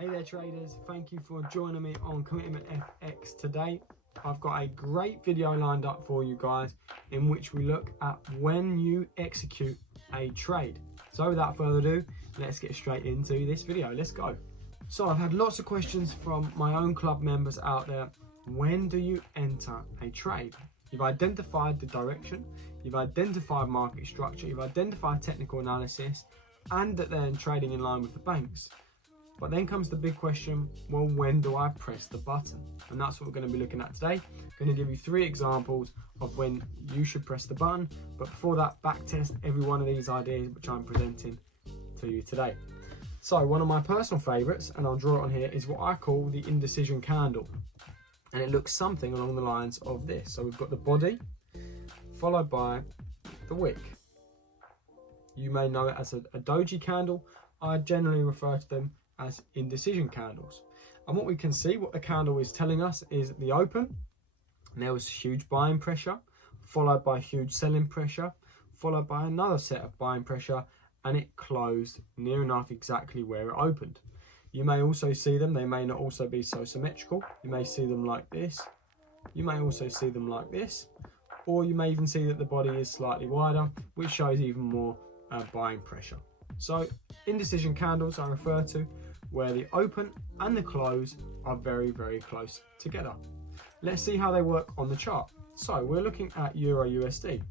Hey there traders, thank you for joining me on Commitment FX today. I've got a great video lined up for you guys in which we look at when you execute a trade. So without further ado, let's get straight into this video. Let's go. So I've had lots of questions from my own club members out there. When do you enter a trade? You've identified the direction, you've identified market structure, you've identified technical analysis, and that they're trading in line with the banks. But then comes the big question, well, when do I press the button? And that's what we're going to be looking at today. I'm going to give you 3 examples of when you should press the button. But before that, back test every one of these ideas which I'm presenting to you today. So one of my personal favorites, and I'll draw it on here, is what I call the Indecision Candle. And it looks something along the lines of this. So we've got the body, followed by the wick. You may know it as a doji candle. I generally refer to them as indecision candles. And what we can see, what the candle is telling us, is the open, and there was huge buying pressure, followed by huge selling pressure, followed by another set of buying pressure, and it closed near enough exactly where it opened. You may also see them, they may not also be so symmetrical. You may see them like this, you may also see them like this, or you may even see that the body is slightly wider, which shows even more buying pressure. So indecision candles I refer to where the open and the close are very, very close together. Let's see how they work on the chart. So we're looking at Euro USD.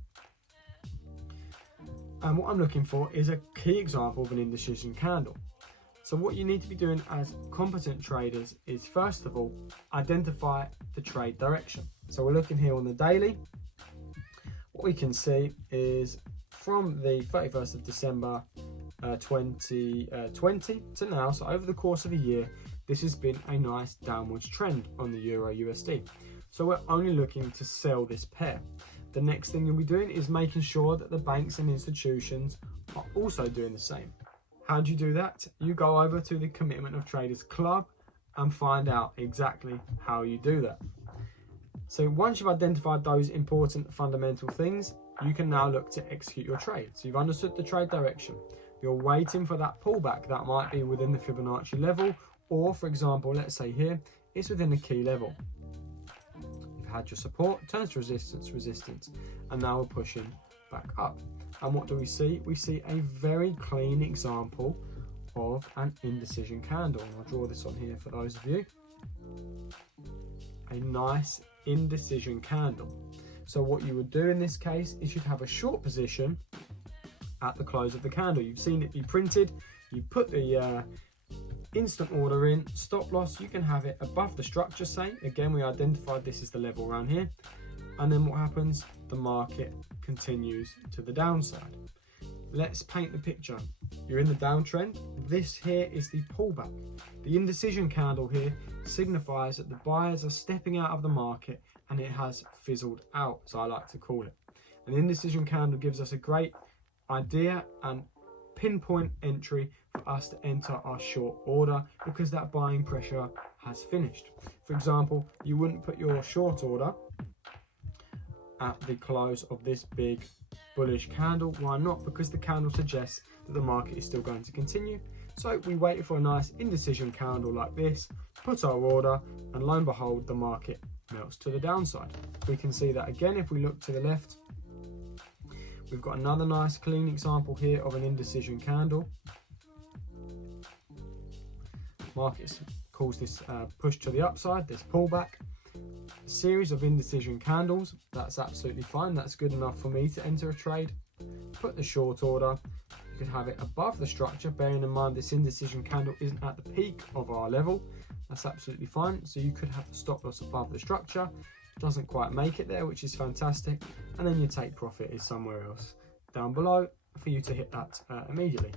And what I'm looking for is a key example of an indecision candle. So what you need to be doing as competent traders is, first of all, identify the trade direction. So we're looking here on the daily. What we can see is from the 31st of December 2020 to now, so over the course of a year, this has been a nice downwards trend on the Euro USD. So we're only looking to sell this pair. The next thing you'll be doing is making sure that the banks and institutions are also doing the same. How do you do that? You go over to the Commitment of Traders Club and find out exactly how you do that. So once you've identified those important fundamental things, you can now look to execute your trade. So you've understood the trade direction. You're waiting for that pullback. That might be within the Fibonacci level, or for example, let's say here, it's within the key level. You've had your support, turns to resistance, and now we're pushing back up. And what do we see? We see a very clean example of an indecision candle. And I'll draw this on here for those of you. A nice indecision candle. So what you would do in this case is you'd have a short position at the close of the candle. You've seen it be printed, you put the instant order in, stop loss, you can have it above the structure, say, again we identified this is the level around here, and then what happens? The market continues to the downside. Let's paint the picture. You're in the downtrend, this here is the pullback. The indecision candle here signifies that the buyers are stepping out of the market and it has fizzled out, as I like to call it. An indecision candle gives us a great idea and pinpoint entry for us to enter our short order because that buying pressure has finished. For example, you wouldn't put your short order at the close of this big bullish candle. Why not? Because the candle suggests that the market is still going to continue. So we waited for a nice indecision candle like this, put our order, and lo and behold, the market melts to the downside. We can see that again if we look to the left. We've got another nice clean example here of an indecision candle. Markets calls this push to the upside, this pullback. A series of indecision candles, that's absolutely fine. That's good enough for me to enter a trade. Put the short order. You could have it above the structure, bearing in mind this indecision candle isn't at the peak of our level. That's absolutely fine. So you could have the stop loss above the structure. Doesn't quite make it there, which is fantastic, and then your take profit is somewhere else down below for you to hit that immediately.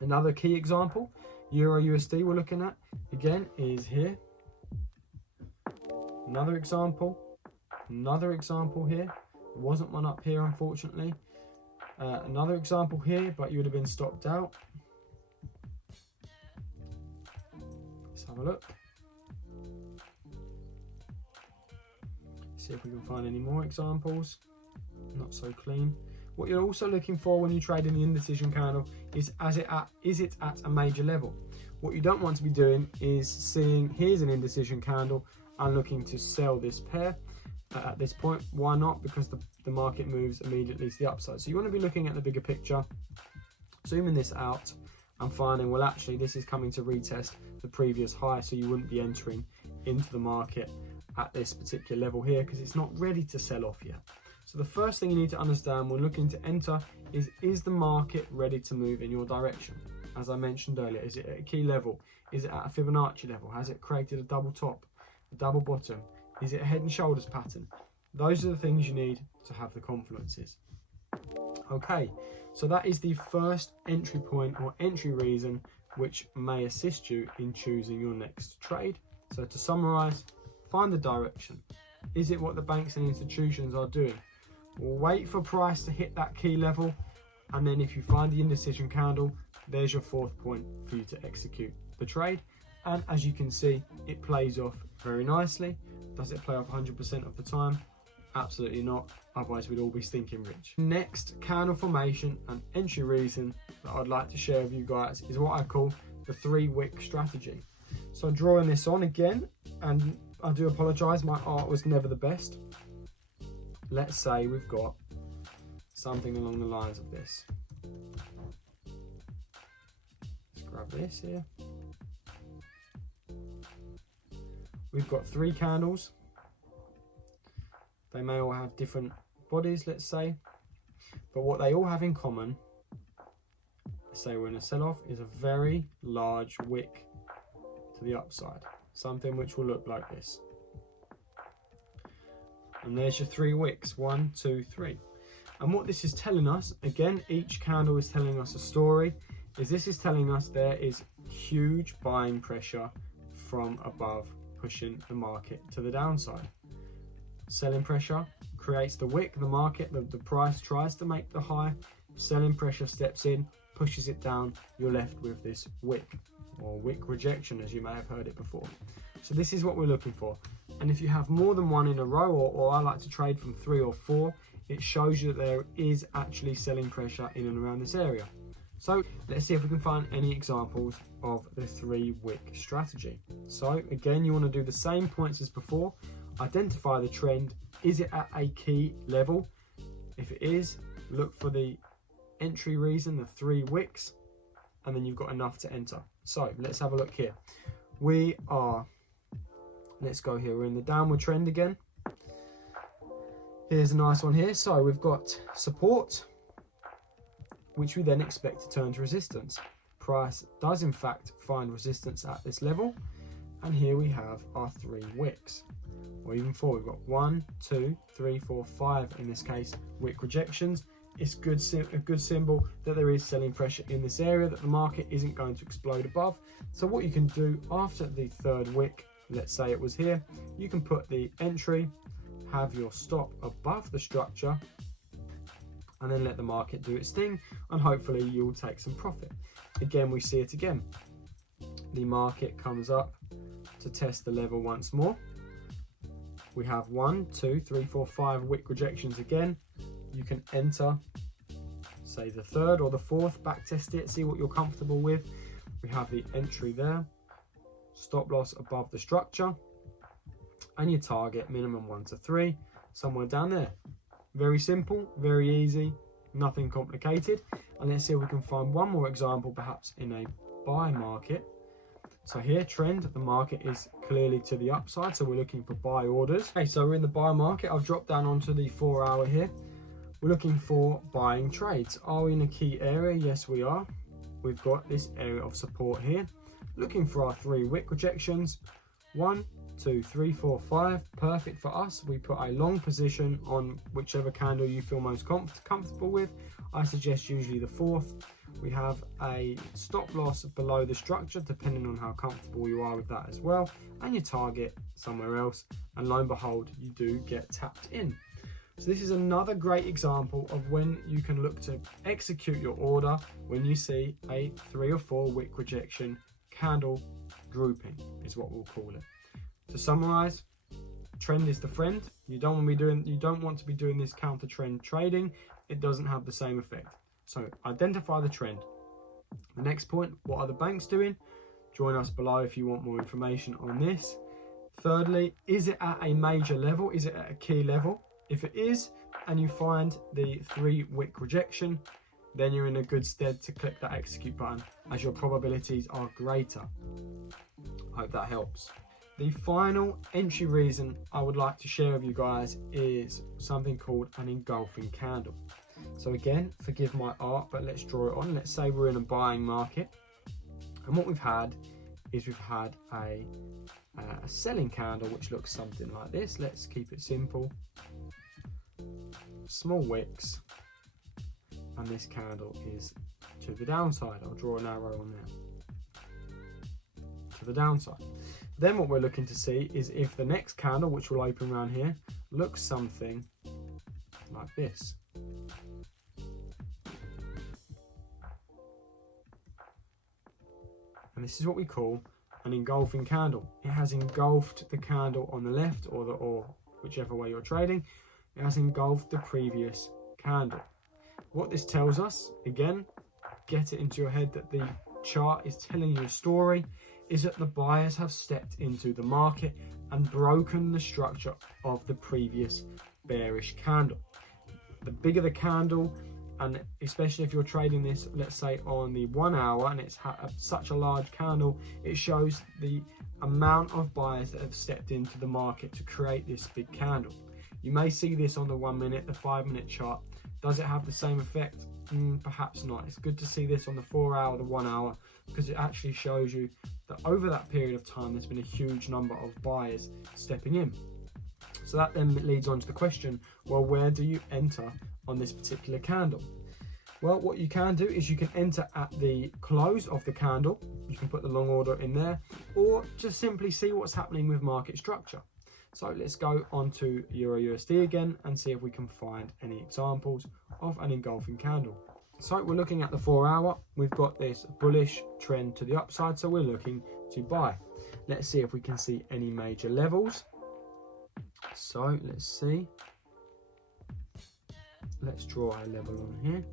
Another key example, Euro USD we're looking at again is here. Another example here. There wasn't one up here unfortunately. Another example here, but you would have been stopped out. Let's have a look. See if we can find any more examples. Not so clean. What you're also looking for when you trade in the indecision candle is it at a major level. What you don't want to be doing is seeing here's an indecision candle and looking to sell this pair at this point. Why not? Because the market moves immediately to the upside. So you want to be looking at the bigger picture, zooming this out and finding, well, actually this is coming to retest the previous high, so you wouldn't be entering into the market at this particular level here because it's not ready to sell off yet. So the first thing you need to understand when looking to enter is the market ready to move in your direction? As I mentioned earlier, is it at a key level? Is it at a Fibonacci level? Has it created a double top, a double bottom? Is it a head and shoulders pattern? Those are the things you need to have the confluences. Okay, so that is the first entry point or entry reason which may assist you in choosing your next trade. So to summarize, find the direction. Is it what the banks and institutions are doing? Wait for price to hit that key level, and then if you find the indecision candle, there's your fourth point for you to execute the trade. And as you can see, it plays off very nicely. Does it play off 100% of the time? Absolutely not, otherwise we'd all be stinking rich. Next candle formation and entry reason that I'd like to share with you guys is what I call the 3-wick strategy. So drawing this on again, and I do apologise, my art was never the best. Let's say we've got something along the lines of this. Let's grab this here. We've got 3 candles. They may all have different bodies, let's say, but what they all have in common, let's say we're in a sell-off, is a very large wick to the upside, something which will look like this. And there's your 3 wicks, 1, 2, 3. And what this is telling us, again, each candle is telling us a story, is this is telling us there is huge buying pressure from above pushing the market to the downside. Selling pressure creates the wick, the market, the price tries to make the high, selling pressure steps in, pushes it down, you're left with this wick, or wick rejection as you may have heard it before. So this is what we're looking for. And if you have more than one in a row, or I like to trade from 3 or 4, it shows you that there is actually selling pressure in and around this area. So let's see if we can find any examples of the 3-wick strategy. So again, you want to do the same points as before. Identify the trend. Is it at a key level? If it is, look for the entry reason, the 3 wicks, and then you've got enough to enter. So let's have a look here. Let's go here. We're in the downward trend again. Here's a nice one here. So we've got support, which we then expect to turn to resistance. Price does in fact find resistance at this level, and here we have our 3 wicks, or even 4. We've got 1, 2, 3, 4, 5 in this case wick rejections. It's a good symbol that there is selling pressure in this area, that the market isn't going to explode above. So what you can do after the 3rd wick, let's say it was here, you can put the entry, have your stop above the structure, and then let the market do its thing, and hopefully you'll take some profit. Again, we see it again. The market comes up to test the level once more. We have 1, 2, 3, 4, 5 wick rejections again. You can enter, say the 3rd or the 4th, back test it, see what you're comfortable with. We have the entry there, stop loss above the structure, and your target minimum 1 to 3, somewhere down there. Very simple, very easy, nothing complicated. And let's see if we can find one more example, perhaps in a buy market. So here, trend, the market is clearly to the upside, so we're looking for buy orders. Okay, so we're in the buy market. I've dropped down onto the 4-hour here. We're looking for buying trades. Are we in a key area? Yes, we are. We've got this area of support here. Looking for our 3 wick rejections. 1, 2, 3, 4, 5. Perfect for us. We put a long position on whichever candle you feel most comfortable with. I suggest usually the 4th. We have a stop loss below the structure, depending on how comfortable you are with that as well, and your target somewhere else, and lo and behold, you do get tapped in. So this is another great example of when you can look to execute your order when you see a 3 or 4 wick rejection candle grouping, is what we'll call it. To summarize, trend is the friend. You don't want to be doing this counter trend trading. It doesn't have the same effect. So identify the trend. The next point, what are the banks doing? Join us below if you want more information on this. Thirdly, is it at a major level? Is it at a key level? If it is, and you find the 3-wick rejection, then you're in a good stead to click that execute button, as your probabilities are greater. I hope that helps. The final entry reason I would like to share with you guys is something called an engulfing candle. So again, forgive my art, but let's draw it on. Let's say we're in a buying market, and what we've had is a selling candle which looks something like this. Let's keep it simple. Small wicks, and this candle is to the downside. I'll draw an arrow on there to the downside. Then what we're looking to see is if the next candle, which will open around here, looks something like this. And this is what we call an engulfing candle. It has engulfed the candle on the left, or whichever way you're trading. It has engulfed the previous candle. What this tells us, again, get it into your head that the chart is telling you a story, is that the buyers have stepped into the market and broken the structure of the previous bearish candle. The bigger the candle, and especially if you're trading this, let's say on the 1 hour, and it's such a large candle, it shows the amount of buyers that have stepped into the market to create this big candle. You may see this on the 1 minute, the 5 minute chart. Does it have the same effect? Perhaps not. It's good to see this on the 4 hour, the 1 hour, because it actually shows you that over that period of time there's been a huge number of buyers stepping in. So that then leads on to the question, well, where do you enter on this particular candle? Well, what you can do is you can enter at the close of the candle. You can put the long order in there, or just simply see what's happening with market structure. So let's go on to Euro USD again and see if we can find any examples of an engulfing candle. So we're looking at the 4 hour. We've got this bullish trend to the upside, so we're looking to buy. Let's see if we can see any major levels. So let's see. Let's draw a level on here.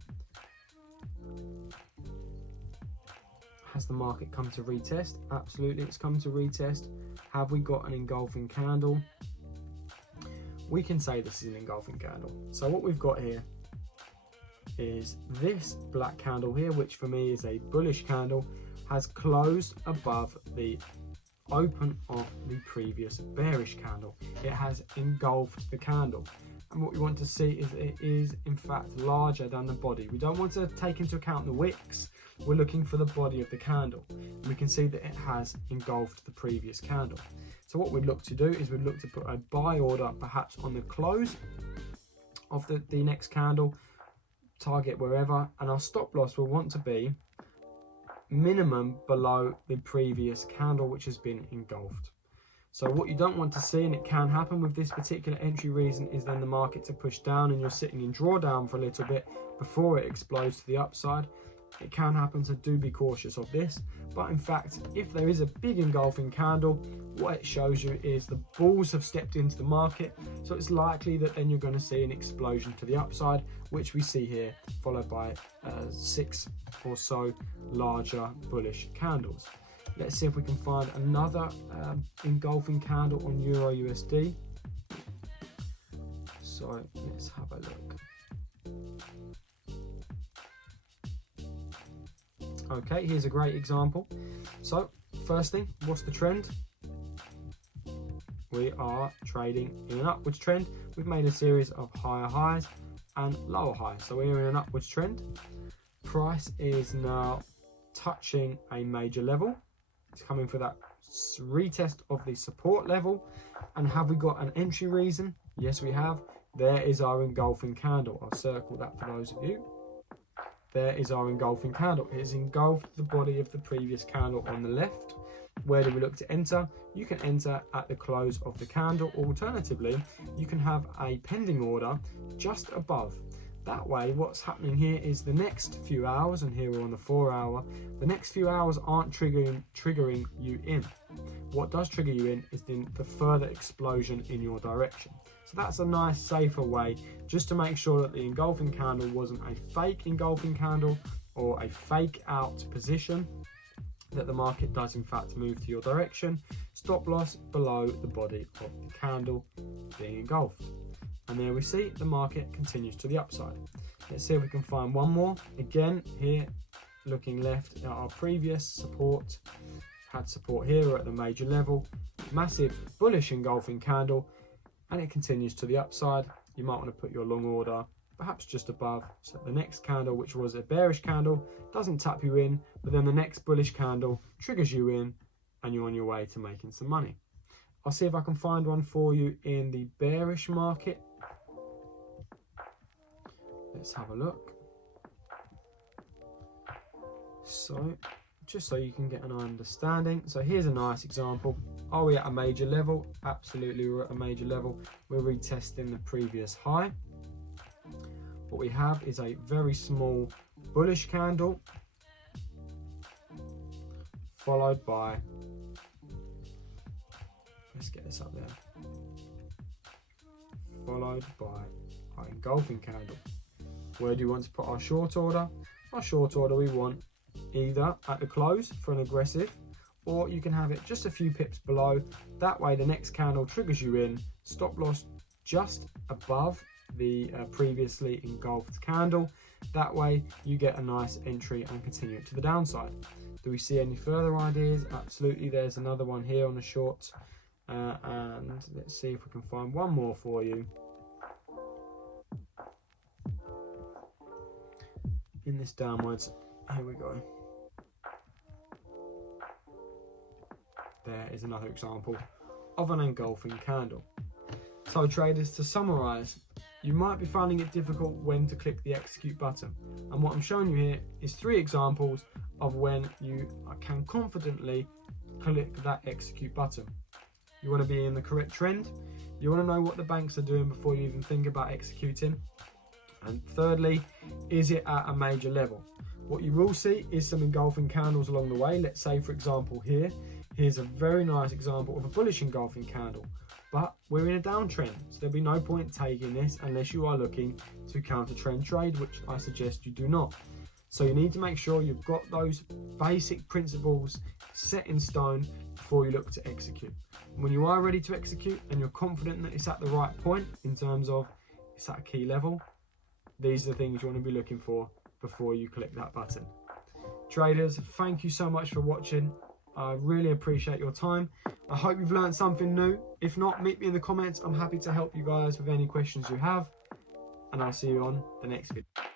Has the market come to retest? Absolutely, it's come to retest. Have we got an engulfing candle? We can say this is an engulfing candle. So what we've got here is this black candle here, which for me is a bullish candle, has closed above the open of the previous bearish candle. It has engulfed the candle. And what we want to see is it is in fact larger than the body. We don't want to take into account the wicks. We're looking for the body of the candle. We can see that it has engulfed the previous candle. So what we'd look to do is we'd look to put a buy order perhaps on the close of the next candle, target wherever, and our stop loss will want to be minimum below the previous candle which has been engulfed. So what you don't want to see, and it can happen with this particular entry reason, is then the market to push down and you're sitting in drawdown for a little bit before it explodes to the upside. It can happen, so do be cautious of this. But in fact, if there is a big engulfing candle, what it shows you is the bulls have stepped into the market, so it's likely that then you're going to see an explosion to the upside, which we see here, followed by 6 or so larger bullish candles. Let's see if we can find another engulfing candle on Euro USD. So let's have a look. Okay, here's a great example. So first thing, what's the trend? We are trading in an upwards trend. We've made a series of higher highs and lower highs. So we're in an upwards trend. Price is now touching a major level. It's coming for that retest of the support level. And have we got an entry reason? Yes, we have. There is our engulfing candle. I'll circle that for those of you. There is our engulfing candle. It has engulfed the body of the previous candle on the left. Where do we look to enter? You can enter at the close of the candle. Alternatively, you can have a pending order just above. That way, what's happening here is the next few hours, and here we're on the 4 hour, the next few hours aren't triggering you in. What does trigger you in is the further explosion in your direction. So that's a nice safer way just to make sure that the engulfing candle wasn't a fake engulfing candle or a fake out position. that the market does in fact move to your direction. Stop loss below the body of the candle being engulfed. And there we see the market continues to the upside. Let's see if we can find one more. Again, here looking left at our previous support, had support here at the major level, massive bullish engulfing candle, and it continues to the upside. You might want to put your long order perhaps just above, so the next candle, which was a bearish candle, doesn't tap you in, but then the next bullish candle triggers you in and you're on your way to making some money. I'll see if I can find one for you in the bearish market. Let's have a look. So just so you can get an understanding, so here's a nice example. Are we at a major level? Absolutely, we're at a major level. We're retesting the previous high. What we have is a very small bullish candle followed by, let's get this up there, followed by our engulfing candle. Where do you want to put our short order? Our short order we want either at the close for an aggressive, or you can have it just a few pips below. That way the next candle triggers you in, stop loss just above the previously engulfed candle. That way you get a nice entry and continue it to the downside. Do we see any further ideas? Absolutely, there's another one here on the short, and let's see if we can find one more for you. In this downwards, here we go. There is another example of an engulfing candle. So traders, to summarize, you might be finding it difficult when to click the execute button, and what I'm showing you here is 3 examples of when you can confidently click that execute button. You want to be in the correct trend, you want to know what the banks are doing before you even think about executing, and thirdly, is it at a major level? What you will see is some engulfing candles along the way. Let's say, for example, here's a very nice example of a bullish engulfing candle, but we're in a downtrend, so there'll be no point taking this unless you are looking to counter trend trade, which I suggest you do not. So you need to make sure you've got those basic principles set in stone before you look to execute. When you are ready to execute and you're confident that it's at the right point in terms of it's at a key level, these are the things you want to be looking for before you click that button. Traders, thank you so much for watching. I really appreciate your time. I hope you've learned something new. If not, meet me in the comments. I'm happy to help you guys with any questions you have, and I'll see you on the next video.